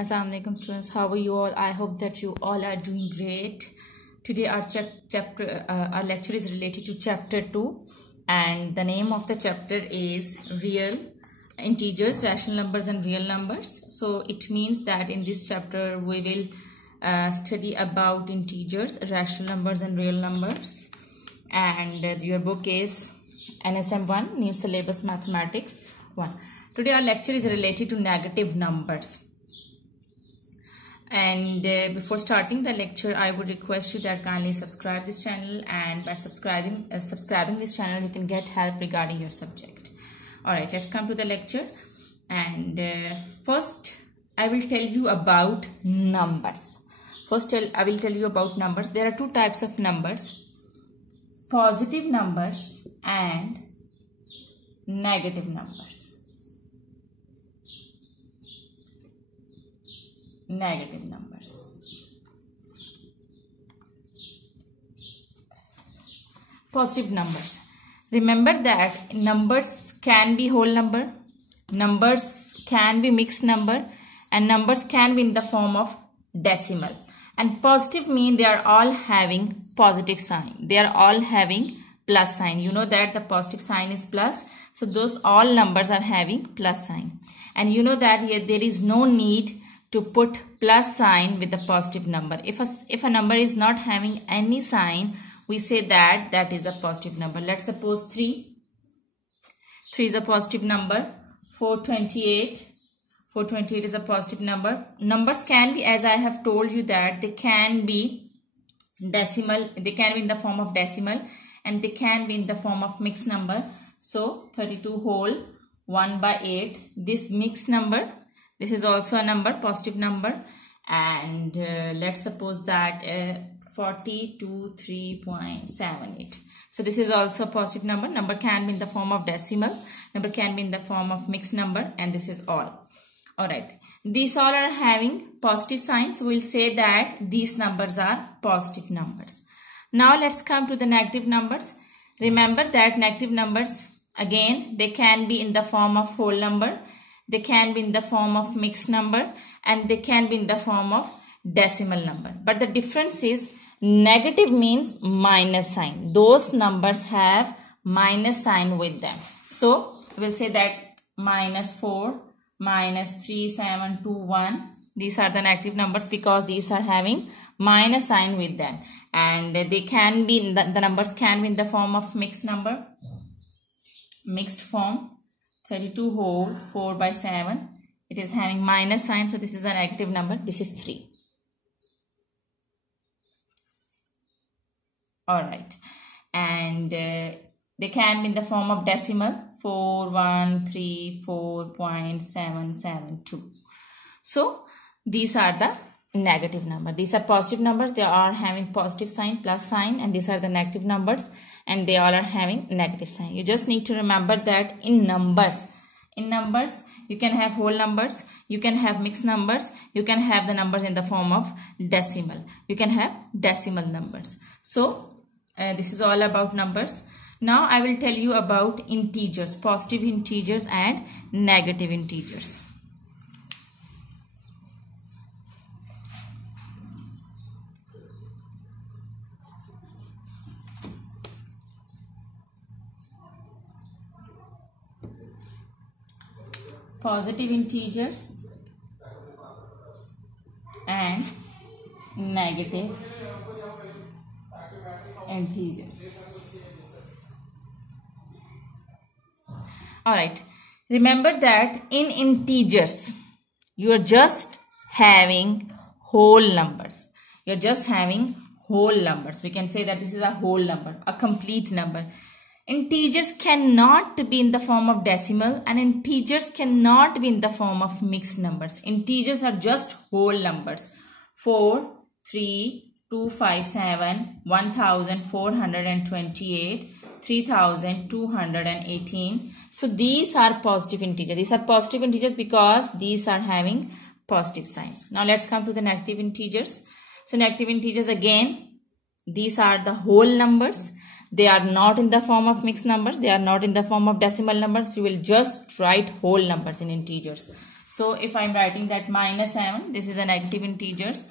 Assalamu alaikum students, how are you all? I hope that you all are doing great. Today our lecture is related to chapter 2 and the name of the chapter is real integers, rational numbers and real numbers. So it means that in this chapter we will study about integers, rational numbers and real numbers, and your book is NSM 1 New Syllabus Mathematics 1. Today our lecture is related to negative numbers. And before starting the lecture, I would request you that kindly subscribe this channel, and by subscribing this channel you can get help regarding your subject. Alright, let's come to the lecture. And first I will tell you about numbers. I will tell you about numbers. There are two types of numbers: positive numbers and negative numbers. Negative numbers. Positive numbers. Remember that numbers can be whole number, numbers can be mixed number, and numbers can be in the form of decimal. And positive mean they are all having positive sign. They are all having plus sign. You know that the positive sign is plus. So those all numbers are having plus sign. And you know that here there is no need to put plus sign with the positive number. If a number is not having any sign, we say that that is a positive number. Let's suppose 3. 3 is a positive number. 428 is a positive number. Numbers can be, as I have told you, that they can be decimal. They can be in the form of decimal, and they can be in the form of mixed number. So 32 whole 1/8. This mixed number. This is also a number, positive number, and let's suppose that 43.78. So this is also a positive number. Number can be in the form of decimal, number can be in the form of mixed number, and this is all. Alright, these all are having positive signs. We'll say that these numbers are positive numbers. Now let's come to the negative numbers. Remember that negative numbers, again, they can be in the form of whole number, they can be in the form of mixed number, and they can be in the form of decimal number. But the difference is negative means minus sign. Those numbers have minus sign with them. So we'll say that -4, -3721. These are the negative numbers because these are having minus sign with them. And they can be in the numbers can be in the form of mixed number, mixed form. 32 whole 4/7, it is having minus sign, so this is a negative number. This is 3. Alright, and they can be in the form of decimal, 4134.772. So these are the negative number. These are positive numbers, they are having positive sign, plus sign, and these are the negative numbers, and they all are having negative sign. You just need to remember that in numbers you can have whole numbers, you can have mixed numbers, you can have the numbers in the form of decimal, you can have decimal numbers. So this is all about numbers. Now I will tell you about integers, positive integers and negative integers. Positive integers and negative integers. Alright, remember that in integers you are just having whole numbers. You are just having whole numbers. We can say that this is a whole number, a complete number. Integers cannot be in the form of decimal, and integers cannot be in the form of mixed numbers. Integers are just whole numbers. 4, 3, 257, 1428, 3218. So these are positive integers. These are positive integers because these are having positive signs. Now let's come to the negative integers. So negative integers, again, these are the whole numbers. They are not in the form of mixed numbers. They are not in the form of decimal numbers. You will just write whole numbers in integers. So if I'm writing that minus 7, this is a negative integers,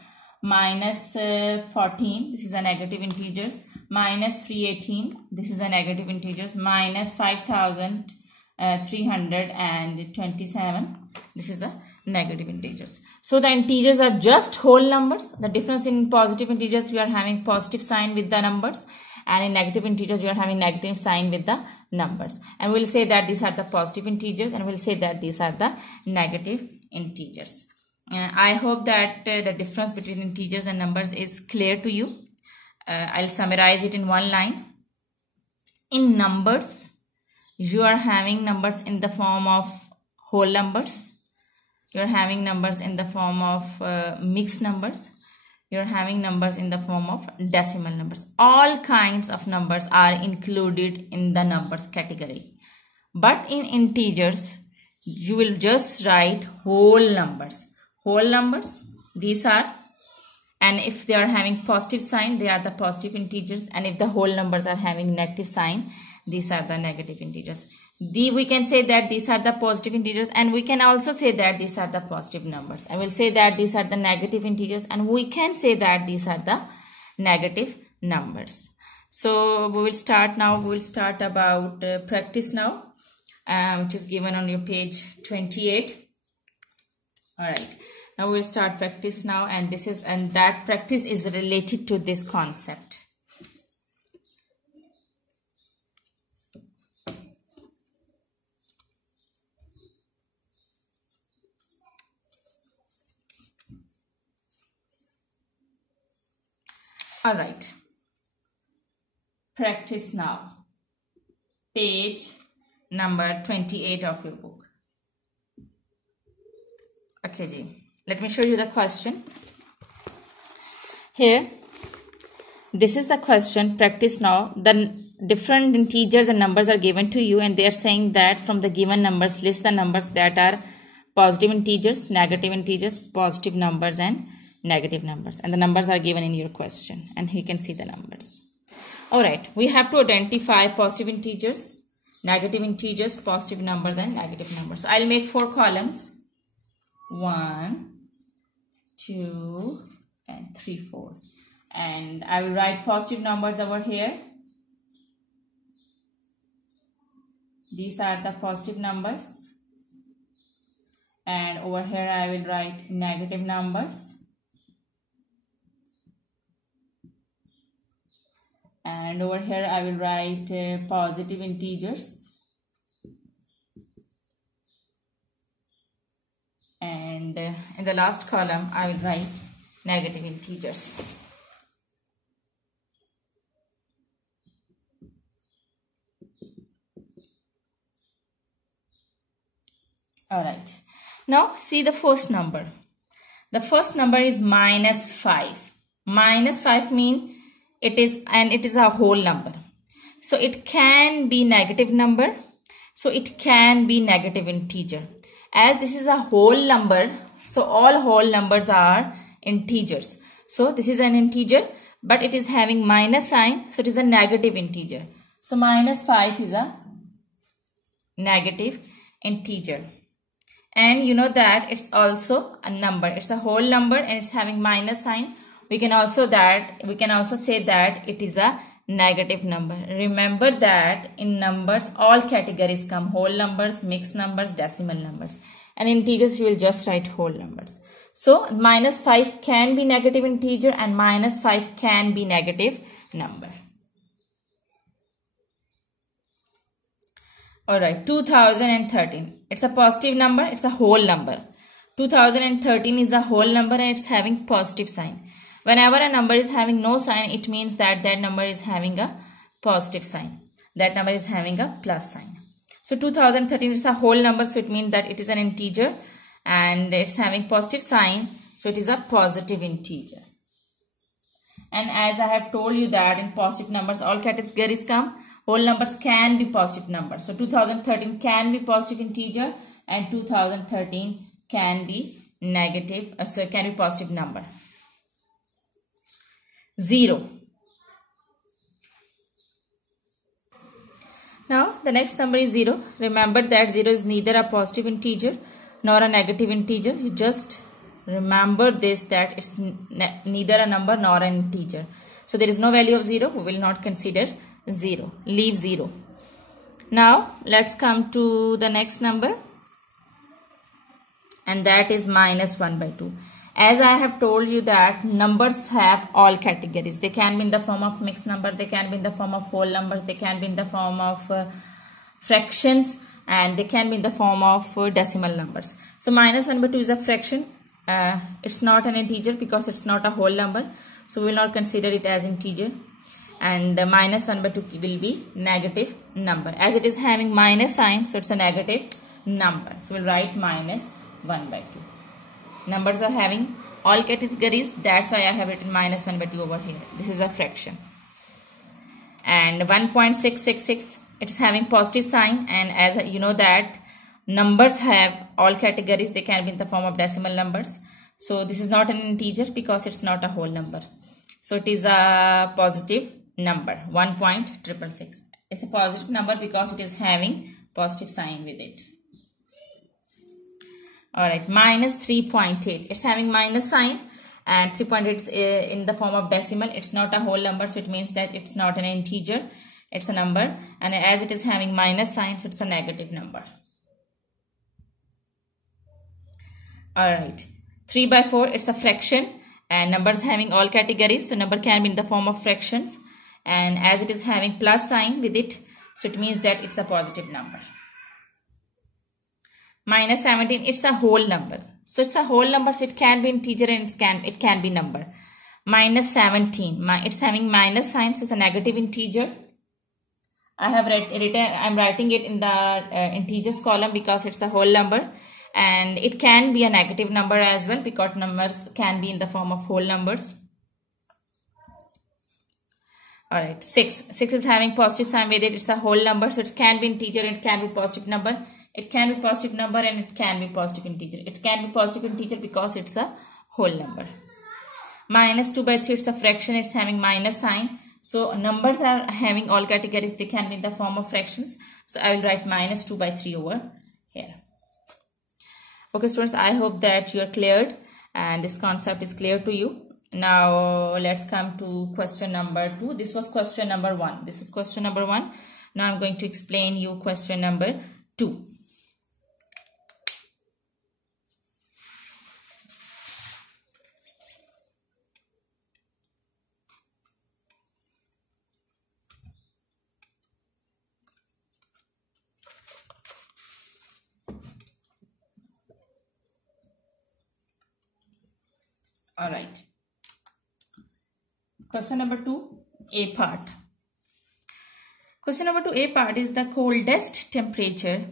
minus 14, this is a negative integers, minus 318, this is a negative integers, minus 5327, this is a negative integers. So the integers are just whole numbers. The difference in positive integers, we are having positive sign with the numbers, and in negative integers we are having negative sign with the numbers. And we'll say that these are the positive integers, and we'll say that these are the negative integers. I hope that the difference between integers and numbers is clear to you. I'll summarize it in one line. In numbers, you are having numbers in the form of whole numbers. You are having numbers in the form of mixed numbers. You are having numbers in the form of decimal numbers. All kinds of numbers are included in the numbers category. But in integers, you will just write whole numbers. Whole numbers, these are, and if they are having positive sign, they are the positive integers, and if the whole numbers are having negative sign, these are the negative integers. We can say that these are the positive integers, and we can also say that these are the positive numbers. I will say that these are the negative integers, and we can say that these are the negative numbers. So we will start now. We will start about practice now, which is given on your page 28. All right. Now we will start practice now, and that practice is related to this concept. All right. Practice now. Page number 28 of your book. Okay, ji. Let me show you the question. Here, this is the question. Practice now. The different integers and numbers are given to you, and they are saying that from the given numbers, list the numbers that are positive integers, negative integers, positive numbers, and negative numbers. And the numbers are given in your question, and you can see the numbers. All right. We have to identify positive integers, negative integers, positive numbers, and negative numbers. I'll make 4 columns. 1, 2, and 3, 4. And I will write positive numbers over here. These are the positive numbers. And over here I will write negative numbers. And over here I will write positive integers. And in the last column I will write negative integers. All right. Now see the first number. The first number is minus 5. Minus 5 means it is a whole number. So it can be negative number. So it can be negative integer. As this is a whole number, so all whole numbers are integers. So this is an integer, but it is having minus sign, so it is a negative integer. So minus 5 is a negative integer. And you know that it's also a number. It's a whole number and it's having minus sign. We can also say that it is a negative number. Remember that in numbers all categories come: whole numbers, mixed numbers, decimal numbers. And in integers you will just write whole numbers. So minus 5 can be negative integer and minus 5 can be negative number. Alright, 2013. It's a positive number, it's a whole number. 2013 is a whole number and it's having positive sign. Whenever a number is having no sign, it means that that number is having a positive sign. That number is having a plus sign. So 2013 is a whole number, so it means that it is an integer and it's having positive sign, so it is a positive integer. And as I have told you that in positive numbers all categories come, whole numbers can be positive numbers. So 2013 can be positive integer and 2013 can be negative, can be positive number. 0. Now the next number is 0. Remember that 0 is neither a positive integer nor a negative integer. You just remember this, that it's neither a number nor an integer. So there is no value of 0. We will not consider 0. Leave 0. Now let's come to the next number, and that is minus 1 by 2. As I have told you that numbers have all categories. They can be in the form of mixed number, they can be in the form of whole numbers, they can be in the form of fractions, and they can be in the form of decimal numbers. So minus 1 by 2 is a fraction. It's not an integer because it's not a whole number. So we will not consider it as integer. And minus 1 by 2 will be negative number. As it is having minus sign, so it's a negative number. So we'll write minus 1 by 2. Numbers are having all categories. That's why I have written minus 1 by 2 over here. This is a fraction. And 1.666, it's having positive sign. And as you know that numbers have all categories. They can be in the form of decimal numbers. So this is not an integer because it's not a whole number. So it is a positive number. 1.666. It's a positive number because it is having positive sign with it. Alright, minus 3.8. It's having minus sign, and 3.8 is in the form of decimal. It's not a whole number, so it means that it's not an integer. It's a number. And as it is having minus sign, so it's a negative number. Alright, 3 by 4, it's a fraction, and numbers having all categories. So number can be in the form of fractions. And as it is having plus sign with it, so it means that it's a positive number. Minus 17, it's a whole number. So it's a whole number, so it can be integer and it can be number. Minus 17, it's having minus sign, so it's a negative integer. I'm writing it in the integers column because it's a whole number. And it can be a negative number as well because numbers can be in the form of whole numbers. Alright, 6 is having positive sign with it. It's a whole number, so it can be integer and it can be positive number. It can be positive number and it can be positive integer. It can be positive integer because it's a whole number. Minus 2 by 3, it's a fraction. It's having minus sign. So numbers are having all categories. They can be in the form of fractions. So I will write minus 2 by 3 over here. Okay students, I hope that you are cleared and this concept is clear to you. Now let's come to question number 2. This was question number 1. Now I'm going to explain you question number 2. Alright. Question number 2, A part. Question number 2, A part is the coldest temperature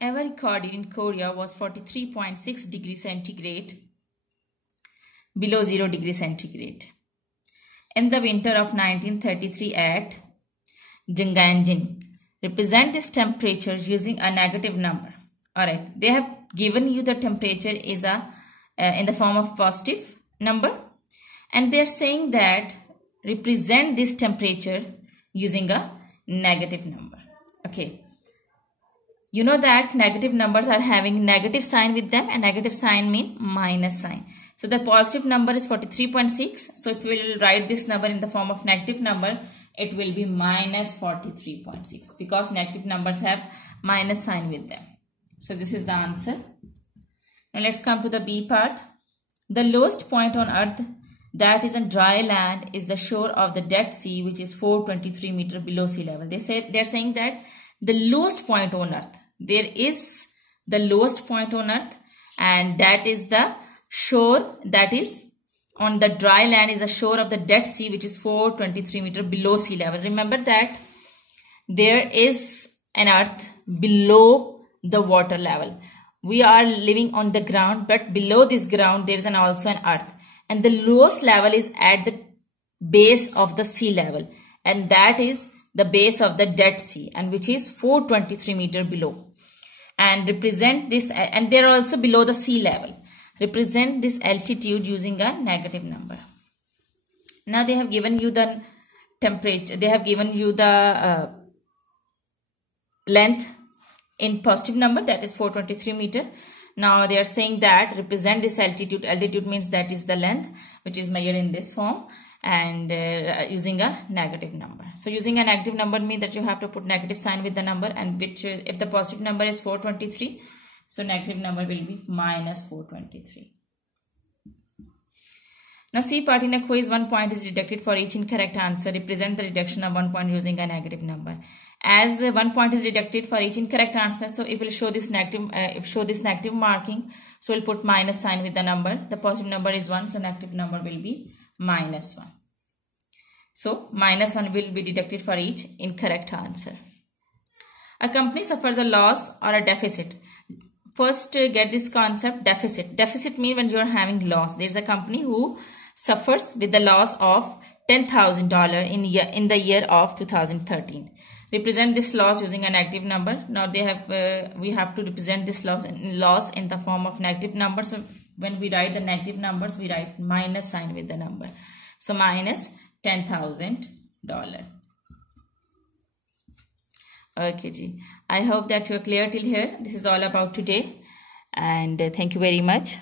ever recorded in Korea was 43.6 degrees centigrade, below 0 degrees centigrade, in the winter of 1933 at Junganjin. Represent this temperature using a negative number. Alright, they have given you the temperature is in the form of positive number, and they are saying that represent this temperature using a negative number. Okay, you know that negative numbers are having negative sign with them, and negative sign mean minus sign. So the positive number is 43.6. So if we will write this number in the form of negative number, it will be minus 43.6 because negative numbers have minus sign with them. So this is the answer. Now let's come to the B part. The lowest point on earth that is on dry land is the shore of the Dead Sea, which is 423 meters below sea level. They're saying that the lowest point on earth, there is the lowest point on earth, and that is the shore that is on the dry land is the shore of the Dead Sea, which is 423 meters below sea level. Remember that there is an earth below the water level. We are living on the ground, but below this ground there is also an earth, and the lowest level is at the base of the sea level, and that is the base of the Dead Sea, and which is 423 meters below. And represent this, and they are also below the sea level. Represent this altitude using a negative number. Now they have given you the temperature, they have given you the length in positive number, that is 423 meters, Now they are saying that represent this altitude. Altitude means that is the length which is measured in this form, and using a negative number. So using a negative number means that you have to put negative sign with the number, and which if the positive number is 423, so negative number will be minus 423. Now C part, in a quiz 1 point is deducted for each incorrect answer. Represent the reduction of 1 point using a negative number. As 1 point is deducted for each incorrect answer, so it will show this negative marking. So we'll put minus sign with the number. The positive number is 1, so negative number will be minus 1. So minus 1 will be deducted for each incorrect answer. A company suffers a loss or a deficit. First, get this concept, deficit. Deficit means when you are having loss. There is a company who suffers with the loss of $10,000 in the year of 2013. Represent this loss using a negative number. Now we have to represent this loss in the form of negative number. So when we write the negative numbers, we write minus sign with the number. So minus $10,000. Okay, ji. I hope that you are clear till here. This is all about today, and thank you very much.